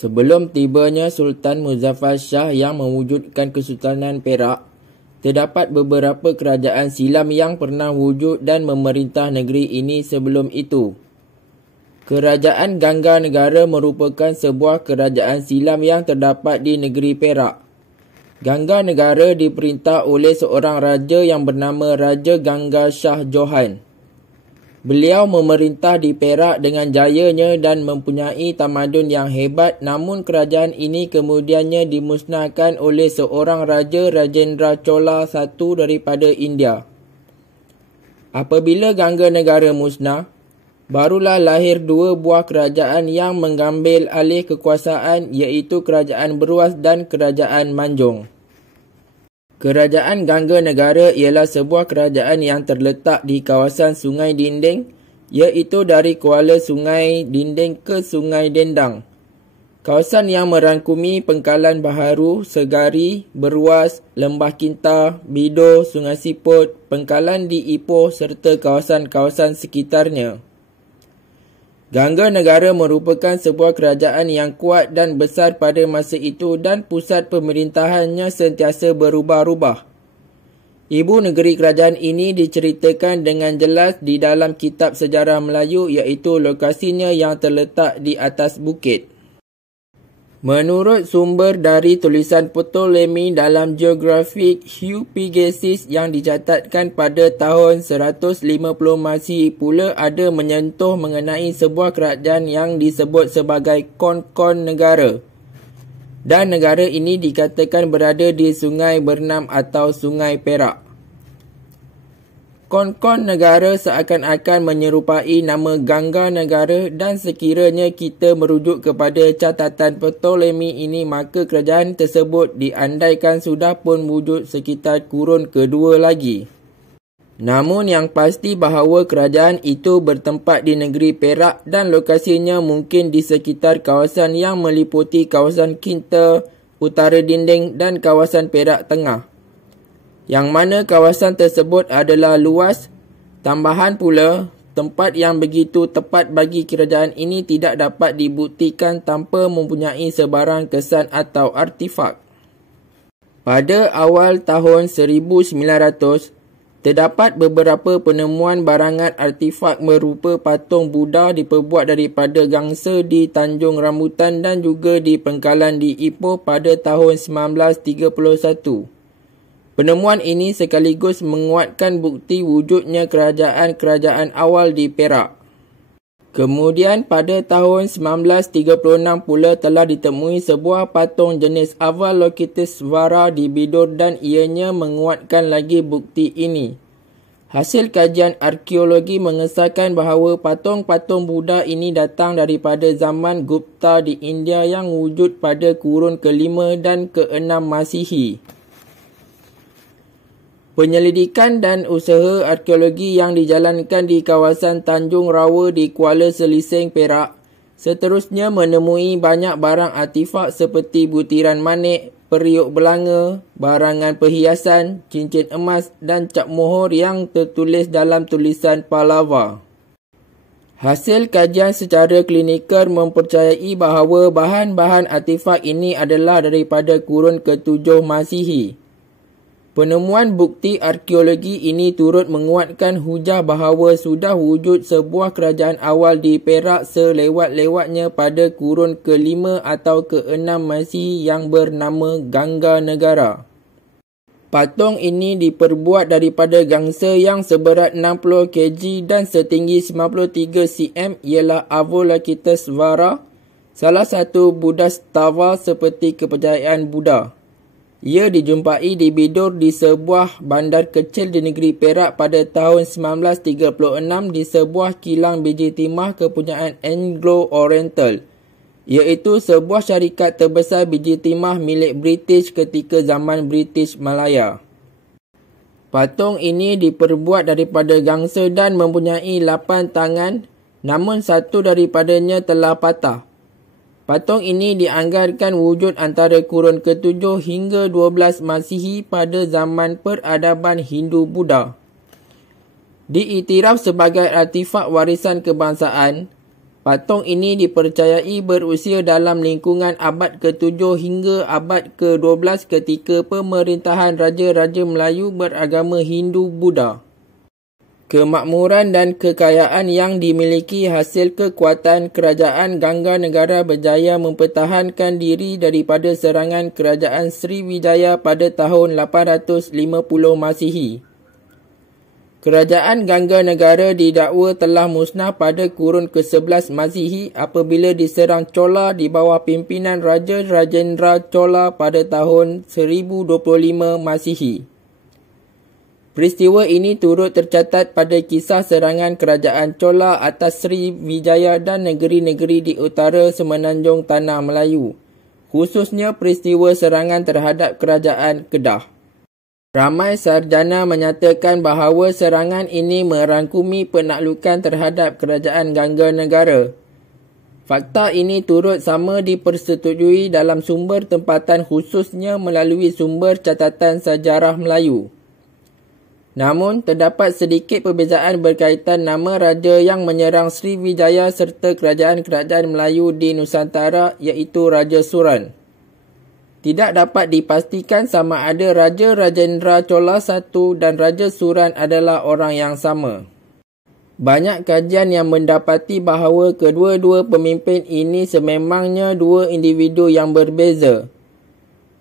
Sebelum tibanya Sultan Muzaffar Shah yang mewujudkan Kesultanan Perak, terdapat beberapa kerajaan silam yang pernah wujud dan memerintah negeri ini sebelum itu. Kerajaan Gangga Negara merupakan sebuah kerajaan silam yang terdapat di negeri Perak. Gangga Negara diperintah oleh seorang raja yang bernama Raja Gangga Shah Johan. Beliau memerintah di Perak dengan jayanya dan mempunyai tamadun yang hebat, namun kerajaan ini kemudiannya dimusnahkan oleh seorang Raja Rajendra Chola I daripada India. Apabila Gangga Negara musnah, barulah lahir dua buah kerajaan yang mengambil alih kekuasaan, iaitu Kerajaan Beruas dan Kerajaan Manjung. Kerajaan Gangga Negara ialah sebuah kerajaan yang terletak di kawasan Sungai Dinding, iaitu dari Kuala Sungai Dinding ke Sungai Dendang. Kawasan yang merangkumi Pengkalan Baharu, Segari, Beruas, Lembah Kinta, Bido, Sungai Siput, Pengkalan di Ipoh serta kawasan-kawasan sekitarnya. Gangga Negara merupakan sebuah kerajaan yang kuat dan besar pada masa itu dan pusat pemerintahannya sentiasa berubah-ubah. Ibu negeri kerajaan ini diceritakan dengan jelas di dalam kitab sejarah Melayu, iaitu lokasinya yang terletak di atas bukit. Menurut sumber dari tulisan Ptolemy dalam Geographic Hypgenesis yang dicatatkan pada tahun 150 Masihi pula ada menyentuh mengenai sebuah kerajaan yang disebut sebagai Kon-Kon Negara. Dan negara ini dikatakan berada di Sungai Bernam atau Sungai Perak. Kon-Kon Negara seakan-akan menyerupai nama Gangga Negara, dan sekiranya kita merujuk kepada catatan Ptolemy ini, maka kerajaan tersebut diandaikan sudah pun wujud sekitar kurun kedua lagi. Namun yang pasti bahawa kerajaan itu bertempat di negeri Perak dan lokasinya mungkin di sekitar kawasan yang meliputi kawasan Kinta, Utara Dinding dan kawasan Perak Tengah, yang mana kawasan tersebut adalah luas. Tambahan pula, tempat yang begitu tepat bagi kerajaan ini tidak dapat dibuktikan tanpa mempunyai sebarang kesan atau artifak. Pada awal tahun 1900, terdapat beberapa penemuan barangan artifak berupa patung Buddha diperbuat daripada gangsa di Tanjung Rambutan dan juga di Pengkalan di Ipoh pada tahun 1931. Penemuan ini sekaligus menguatkan bukti wujudnya kerajaan-kerajaan awal di Perak. Kemudian pada tahun 1936 pula telah ditemui sebuah patung jenis Avalokitesvara di Bidur dan ianya menguatkan lagi bukti ini. Hasil kajian arkeologi mengesahkan bahawa patung-patung Buddha ini datang daripada zaman Gupta di India yang wujud pada kurun ke-5 dan ke-6 Masihi. Penyelidikan dan usaha arkeologi yang dijalankan di kawasan Tanjung Rawa di Kuala Selising, Perak, seterusnya menemui banyak barang artifak seperti butiran manik, periuk belanga, barangan perhiasan, cincin emas dan cap mohor yang tertulis dalam tulisan Pallava. Hasil kajian secara klinikal mempercayai bahawa bahan-bahan artifak ini adalah daripada kurun ke-7 Masihi. Penemuan bukti arkeologi ini turut menguatkan hujah bahawa sudah wujud sebuah kerajaan awal di Perak selewat-lewatnya pada kurun ke-5 atau ke-6 Masihi yang bernama Gangga Negara. Patung ini diperbuat daripada gangsa yang seberat 60 kg dan setinggi 93 cm, ialah Avalokitesvara, salah satu Buddhastava seperti kepercayaan Buddha. Ia dijumpai di Bidur di sebuah bandar kecil di negeri Perak pada tahun 1936 di sebuah kilang biji timah kepunyaan Anglo-Oriental, iaitu sebuah syarikat terbesar biji timah milik British ketika zaman British Malaya. Patung ini diperbuat daripada gangsa dan mempunyai 8 tangan, namun satu daripadanya telah patah. Patung ini dianggarkan wujud antara kurun ke-7 hingga 12 Masihi pada zaman peradaban Hindu-Buddha. Diiktiraf sebagai artifak warisan kebangsaan, Patung ini dipercayai berusia dalam lingkungan abad ke-7 hingga abad ke-12 ketika pemerintahan Raja-Raja Melayu beragama Hindu-Buddha. Kemakmuran dan kekayaan yang dimiliki hasil kekuatan kerajaan Gangga Negara berjaya mempertahankan diri daripada serangan kerajaan Sriwijaya pada tahun 850 Masihi. Kerajaan Gangga Negara didakwa telah musnah pada kurun ke-11 Masihi apabila diserang Chola di bawah pimpinan Raja Rajendra Chola pada tahun 1025 Masihi. Peristiwa ini turut tercatat pada kisah serangan kerajaan Chola atas Sriwijaya dan negeri-negeri di utara semenanjung Tanah Melayu, khususnya peristiwa serangan terhadap kerajaan Kedah. Ramai sarjana menyatakan bahawa serangan ini merangkumi penaklukan terhadap kerajaan Gangga Negara. Fakta ini turut sama dipersetujui dalam sumber tempatan khususnya melalui sumber catatan sejarah Melayu. Namun, terdapat sedikit perbezaan berkaitan nama raja yang menyerang Sriwijaya serta kerajaan-kerajaan Melayu di Nusantara iaitu Raja Suran. Tidak dapat dipastikan sama ada Raja Rajendra Chola I dan Raja Suran adalah orang yang sama. Banyak kajian yang mendapati bahawa kedua-dua pemimpin ini sememangnya dua individu yang berbeza.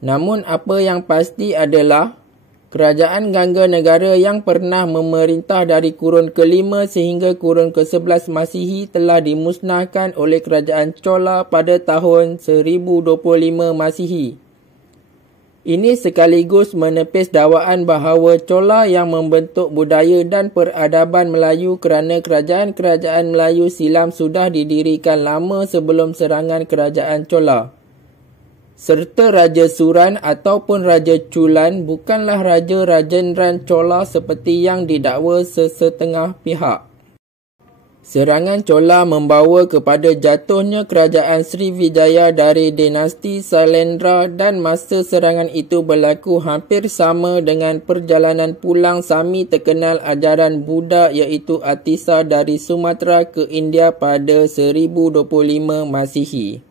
Namun apa yang pasti adalah kerajaan Gangga Negara yang pernah memerintah dari kurun ke-5 sehingga kurun ke-11 Masihi telah dimusnahkan oleh kerajaan Chola pada tahun 1025 Masihi. Ini sekaligus menepis dakwaan bahawa Chola yang membentuk budaya dan peradaban Melayu kerana kerajaan-kerajaan Melayu silam sudah didirikan lama sebelum serangan kerajaan Chola. Serta Raja Suran ataupun Raja Chulan bukanlah Raja Rajendran Chola seperti yang didakwa sesetengah pihak. Serangan Chola membawa kepada jatuhnya kerajaan Sriwijaya dari dinasti Sailendra dan masa serangan itu berlaku hampir sama dengan perjalanan pulang Sami terkenal ajaran Buddha iaitu Atisa dari Sumatera ke India pada 1025 Masihi.